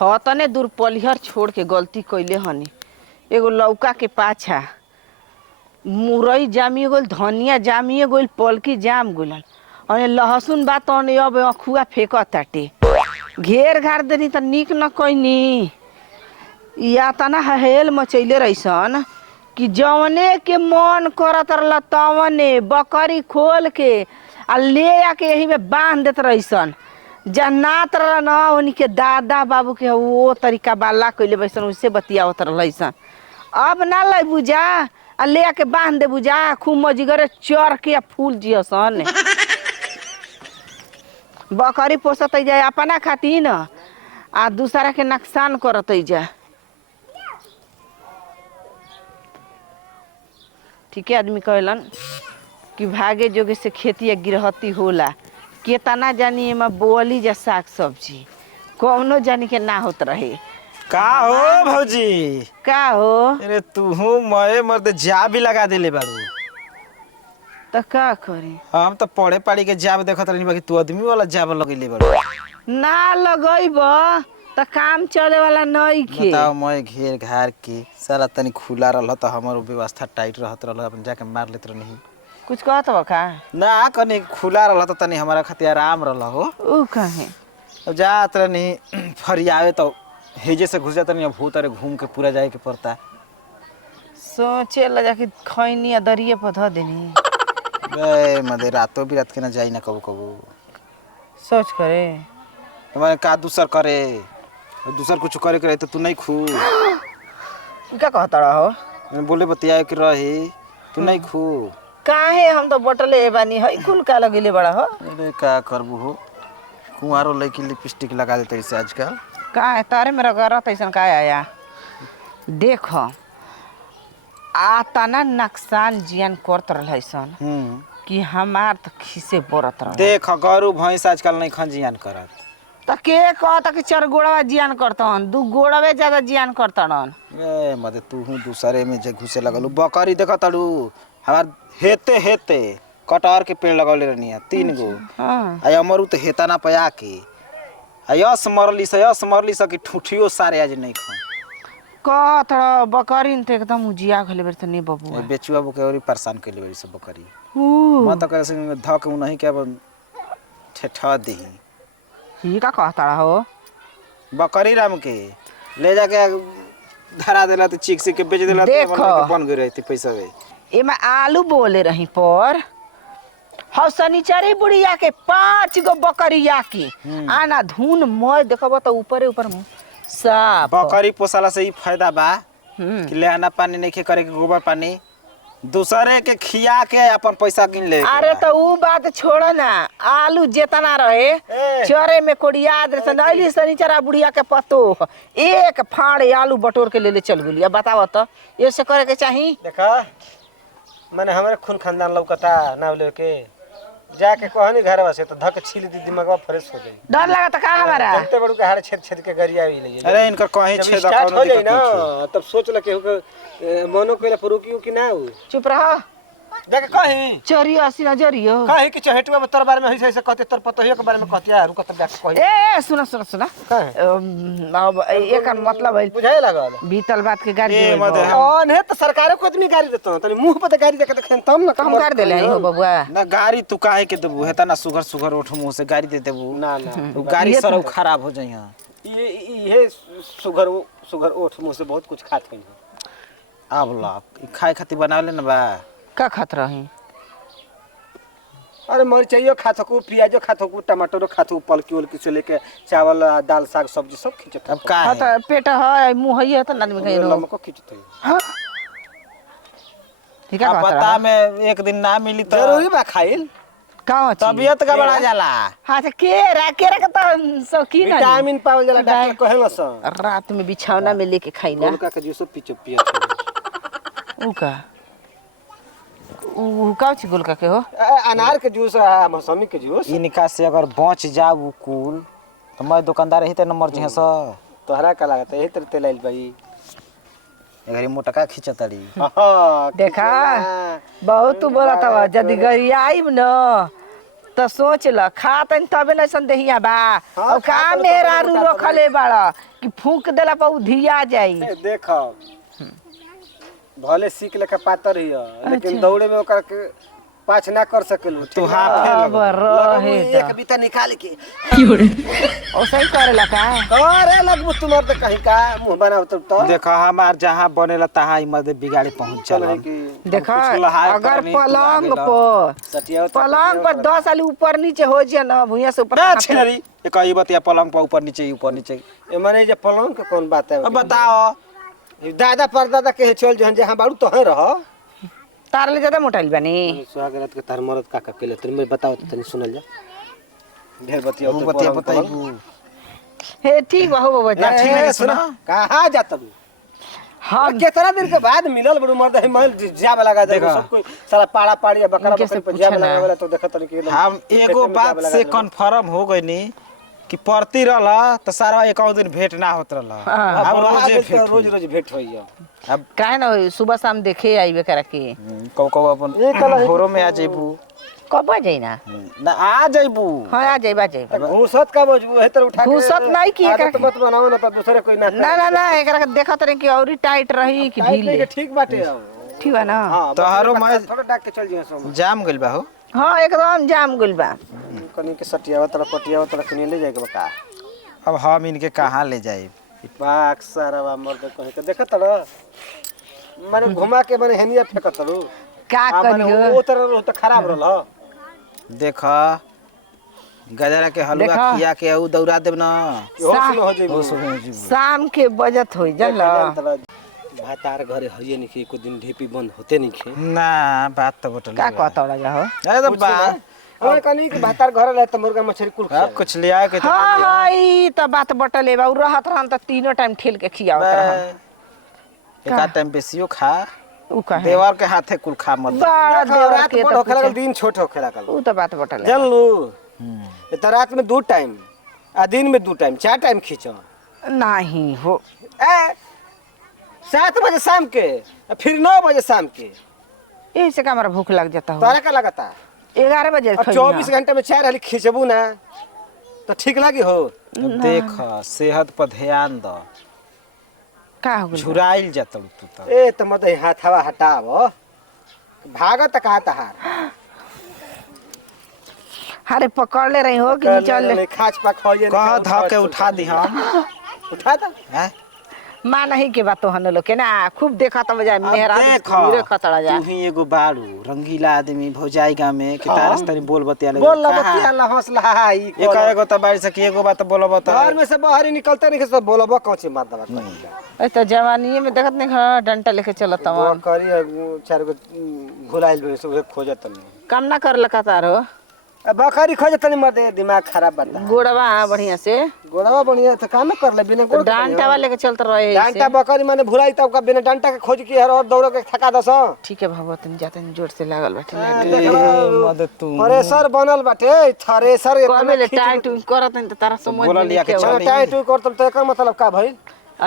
हाँ तने दूर पलिहर छोड़ के गलती कैले हनी। एगो लौका के पाछा मुरई जामिए गोल, धनिया जामिए गोल, पलकी जाम गोल और लहसुन बा तो अब अखुआ फेंक ताटे। घेर घार देनी तो निक न कैनी। या तना हेल मचैले रहीसन कि जवने के मन करत रहल तवने बकरी खोल के आ ले आके यही में बांध देत रहीसन। जन्नात रहल न उनके दादा बाबू के वो तरीका बाला कैले बैसन उससे बतियावत रहलन। अब ना ले बुझा आ ले आके बांध दे बुझा खूब मजिगरे चर के फूल जियसन। बकरी पोसत जा अपना खातिर न आ दूसरा के नुकसान करत जा। ठीक है, आदमी कहलन कि भागे जोगे से खेती या गिरहती होला। केतना जानी एमा बोली जा साग सब्जी कौनो जानी के ना होत रहे। का हो भौजी? का हो? अरे तू मए मर्द जा भी लगा देले बारू। तो का करी? हम तो पढ़े पाड़ी के जाब देखत रहनी बाकी तू आदमी वाला जाब लगेले बारू। ना लगइब तो काम चले वाला नहीं के। बताओ मैं घेर घार के सारा तनी खुला रहल त हमर व्यवस्था टाइट रहत रहल, अपन जाके मार लेत रहनी। कुछ कहत बा का? ना कनी खुला रहल त तनी हमारा खातिर आराम रहल हो। ऊ काहे? अब जात रहनी फरियावे तो हेजे से घुस जात रहनी, अब भूत अरे घूम के पूरा जाए के पड़ता। सोचे ला जाके खैनी दरिये पर ध देनी। बे मदे रातों भी रात के ना जाई ना कबो कबो। सोच करे तुम्हारे का दूसर करे, दूसर कुछ करे के रहे तो तू नहीं खू। क्या कहता रहो? मैं बोले बतिया के रही तू नहीं खू। काहे हम तो बटले बानी है कुल का लगेले बड़ा हो। अरे का करबू हो, कुंवारो लड़की लिपस्टिक लगा देते इसे आजकल। का है तारे मेरा गरत ऐसा का आया? देखो आ तना नुकसान जियान करत रहलन कि हमार तो खिसे बरत रह। देख गरु भैंस आजकल नहीं खंजियान करत त के कहता कि चार गोड़वा जियान करतन, दू गोड़वे ज्यादा जियान करतन। ए मदे तू दूसरे में जे घुसे लगलू। बकरी देखा तड़ू हमार हेते हेते कटहर के पेड़ लगौले रहनी 3 गो। हां आ अमरू तो हेता ना पया के यस मरली स कि ठुठियो सारे आज नहीं खा। कहत बकरी न त एकदम उजिया घले बेर त नहीं बबुआ। बेचुआ बुके और परेशान कइले बड़ी सब बकरी। ऊ म त कैसे धक उ नहीं के अब ठेठा देही। ही का कहता हो? बकरी राम के ले जाके धरा देला तो चीक से के बेच देला तो बन गई रहती पैसा वे। एमा आलू बोले रही पर हौ शनिचरी बुढ़िया के 5 गो बकरिया की आना धुन मय देखब त ऊपर ऊपर साफ। बकरी पोसाला से ही फायदा बा कि ले आना पानी नहीं के करे के गोबर पानी दूसरे के खिया के अपन पैसा गिन ले। अरे तो ऊ बात छोड़ ना, आलू जेतना रहे चरे में कोड़िया दे नैली शनिचरा बुढ़िया के पतो एक फाड़ आलू बटोर के ले चल गेली। अब बताओ तो ये से करे के चाही? देखा माने हमारे खून खानदान लौकता ना ले के जाके कहनी घरवा से तो धक छील दी दिमागवा फ्रेश हो जाई। डर लगा त का हमारा? जनते बड़ू के हारे छेद छेद के गरिया ही ले। अरे इनका कहीं छेद स्टार्ट हो जाई ना तब सोच ल के मनो कइला फरुकियो कि ना हो। चुप रह। जाके कही चोरी असी न जरियो कही कि चहेटुआ में तोर बारे में ऐसे ऐसे कहते तोर पतोहियो के बारे में कहतिया रुक तब जाके कही। ए सुना अब एक मतलब है बुझाए लागल बीतल बात के गाड़ी ए देबे। मत हां ने तो सरकारों को आदमी गाड़ी देतो तनी मुंह पे गाड़ी देके देखन तब ना हम कर देले हो बबुआ। ना गाड़ी तू काहे के देबू हेता ना सुगर सुगर ओठ मुंह से गाड़ी दे देबू ना ना तो गाड़ी सर खराब हो जाई। ये सुगर ओठ मुंह से बहुत कुछ खात कहीं। अब ला खाए खातिर बनावले ना बा का खात रही? अरे मरचाइयो खा सकू, प्याजो खा सकू, टमाटरो खा सकू, पलकी उलकी से लेके चावल दाल साग सब्जी सब खींचत। अब का हाँ है तो पेट है मुँह है तो आदमी कहीं रो। नमको खींचत है। हाँ ठीक है अब पता में एक दिन ना मिली तो जरूरी बा खाइल का तबीयत का बढ़ा जाला। हाँ तो केरा के तो शौकीन है। विटामिन पावल जाला डॉक्टर कहेला सन। रात में बिछौना में लेके खाइला। उनका के जूस पियो पियत। ऊ का ऊ का छी गोलका के हो? अनार के जूस मौसमी के जूस। इनका से अगर बच जाऊ कुल तो मैं दुकानदार रही नंबर जे स तोहरा का लागत है तेरे तेल आइल भाई एगरी मोटका खींचतड़ी। देखा बहुत तू बोला था यदि गरियाई न तो सोच ल खा तन तबे न संदेहिया बा हाँ, और का खा तब मेरा तबे रू मोटा रखले बाड़ा कि फूंक देला पर धिया जाई। देख भले सीख लेके पातर ही लेकिन अच्छा। दौड़े में ओकर के पाछ ना कर सकेलू तू हाफे अब रहे एक बीता निकाल के ओसे ही करेला का अरे लगबू तुम्हार तो कहीं का मुंह बनाव तो देखा हमार जहाँ बनेला तहाँ ही मदे बिगाड़ी पहुँच चल चल कि देखा कुछ लहाय अगर करनी, तू पलंग आगे पर सटिया पलंग पर 10 साल ऊपर नीचे हो जाए ना भुइया से ऊपर ना हाथ- छिनरी ये कई बतिया पलंग पर ऊपर नीचे ए माने जे पलंग के कौन बात है अब बताओ दादा परदादा के चल जहां बाड़ू तो है रह तार ले ज्यादा मोटाइल बानी सुहागरात के तार मरद का केले तनी मैं बताओ तनी सुनल जा ढेर बतिया वो बतिया बताई हे ठीक बा हो बाबा जा ठीक है, सुना। कहां जात तू हम कितना दिन के बाद मिलल बड़ू मर्द है महल जाम लगा दे देखा। सब कोई सारा पाड़ा पाड़ी बकरा इनके बकरी से पे जाम पूछना। लगा वाला तो देखत तनी कि हम एगो बात से कंफर्म हो गई नी कि पढ़ती रहला तो सारा एक दिन भेंट ना होत रहला हाँ। अब रोजे भेंट रोज रोज भेंट होइया अब काहे ना होई, सुबह शाम देखे आइबे करा के कब अपन ये कल भोरो में आ जेबू कब आ जाई ना ना आ जेबू हां आ जाई बाजे घूसत का बजबू है तर उठा के घूसत नहीं किए आदत का- मत बनाओ ना तो दूसरे कोई ना ना ना ना एकरा के देखत रहे कि औरी टाइट रही कि टाइट ढीले नहीं के ठीक बाटे ठीक बा ना हां तो हरो मैं थोड़ा डाक के चल जियो सब जाम गइल बा हो हां एकदम जाम गुल बा कनी के सटियावा तोरा पटियावा तोरा कनी ले जाए के बका अब हम इनके कहाँ ले जाए बाक सारा बा मर्द कहे के देखत र माने घुमा के माने हेनिया फेकत रू का करियो वो तरह तो खराब रहल देख गजरा के हलवा देखा। खिया के ऊ दौड़ा देब ना कि होश न हो जेबू होश हो जेबू। शाम के बजत होई जानला भातार घरे हइए नहीं कि एको दिन ढेपी बंद होते नहीं खे ना बात तो बटल का कहतौड़ा जा हो अरे तो बात हमें कनी कि भातार घरे ले त मुर्गा मछली कुल अब कुछ ले आए के तो हां हां ई त बात बटले बा उ रहत रहन त तीनों टाइम ठेल के खियावत रहन एक आध टाइम बेसियो खा उ कहे देवर के हाथे कुल खा मत बड़ा देवर रात के बड़ त होखे लागल पूछे। दिन छोट होखे लागल उ त बात बटले जान लू त रात में 2 टाइम आ दिन में 2 टाइम 4 टाइम खींचो नहीं हो ए 7 बजे शाम के आ फिर 9 बजे शाम के ऐसे का हमरा भूख लग जाता हो तोरा का लगता 11 बजे अब 24 घंटे में 4 हाली खींचबू ना तो ठीक लगी हो अब देख सेहत पर ध्यान द का हो गइल? झुराइल जात तू तो ए त मत हाथवा हटाव भागत का तहार अरे पकड़ ले रही हो कि चल ले खाच पाक होइए कह ध के उठा दी हम उठा दा हैं मां नहीं के बात तो हन लोग के ना खूब देखा त बजा मेहरा देख मेरे खतरा जा तू ही एगो बाड़ू रंगीला आदमी भौजाई गाँव में के तारस तनी बोल बतिया ले बोल ला बतिया ला हौसला हाई एक एगो त बाड़ी से कि एगो बात बोलब त घर में से बाहर ही निकलते नहीं सब बोलबो कौन सी मार दवा ए त जवानी में देखत नहीं घर डंटा लेके चलत वो हम करी 4 गो घुलाइल बे सब खोजत नहीं काम ना कर लका तारो बकरी खोजत नहीं मर दे दिमाग खराब बता गोड़वा बढ़िया से गोड़वा बढ़िया तो काम कर ले बिना गोड़ डांटा वाले के चलत रहे डांटा बकरी माने भुलाई तब का बिना डांटा के खोज के हर और दौड़ के थका दस ठीक है भाव तुम जाते जोर से लागल बैठे मदद तू थ्रेसर बनल बाटे थ्रेसर कमे ले टाइट करत नहीं त तारा समझ बोला में लिया नहीं के के चल। टाइट करतम तो एकर मतलब का भइल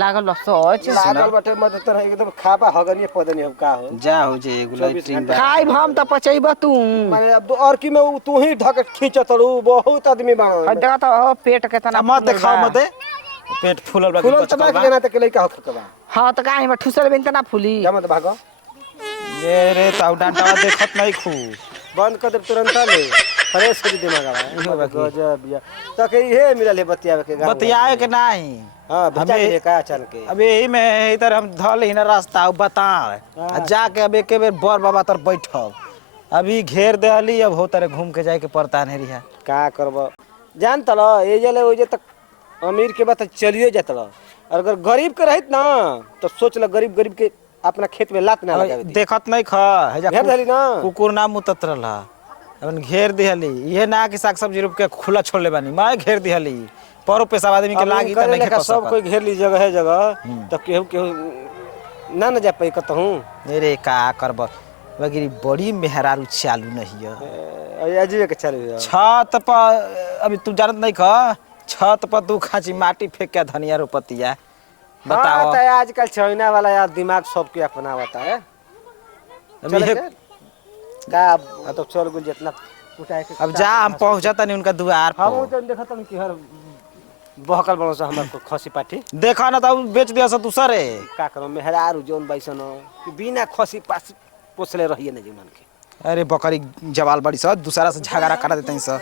लागल बा सोच लागल बाटे मत तरह एकदम खाबा हगनी पदनी अब का हो जा हो जे एगो 24 लाइटिंग घंटा। खाई हम त पचैब तू माने अब और की में तू ही ढक खींचत रू बहुत आदमी बा देखा तो पेट के तना मत देखाओ मत पेट फूलल बा फुलल तबा के जना तक लइका हो खकबा हां त काहे में ठुसल बिन तना फूली जमत भागो ये रे ताऊ डांटा देखत नहीं खू बंद कर दे तुरंत ले फ्रेश हो दिमाग गजब या तो के हे मिलल है बतिया के गाँव बतियाए के नहीं हां बच्चा हमें- के का अचानक के अब यही में इधर हम धल ही ना रास्ता बता हाँ। जाके अब एक बेर बर बाबा तर बैठब अभी घेर देहली अब हो तारे घूम के जाए के पड़ता नहीं रिहा का करब जान तल ए जले ओ जे तक अमीर के बात चलिए जातल और अगर गरीब के रहित ना तो सोच ल गरीब के अपना खेत में लात ना लगावे दी देखत नहीं खा हेजा घेर देली ना कुकुर ना मुतत रहला अपन घेर दिहली ये ना कि साग सब्जी रोप के खुला छोड़ले बानी मैं घेर दिहली परो पेशा आदमी के अब लागी त करे नहीं लेखा कर सब कोई घेर ली जगह है जगह तब केहू केहू ना न जा पाई कहूँ रे का करब वगैरह बड़ी मेहरारू चालू नहीं है अजीब के चल छत पर अभी तू जानत नहीं खा छत पर दू खाची माटी फेंक के धनिया रोपतिया बताओ बताओ आजकल चाइना वाला यार दिमाग सबके अपना होता है अभी चले हे- के? का तो चल गुल जितना कुटाए के अब जा हम पहुंचता नहीं उनका द्वार हम पर तो देखत हन कि हर बहकल बनो से हमर खसी पाठी देखा ना तो बेच दिया सा दूसरे का करो मेहरारू जोन बैसन कि बिना खसी पास पोसले रहिए न जीवन के अरे बकरी जवाल बड़ी सा दूसरा से झगड़ा करा देते हैं सर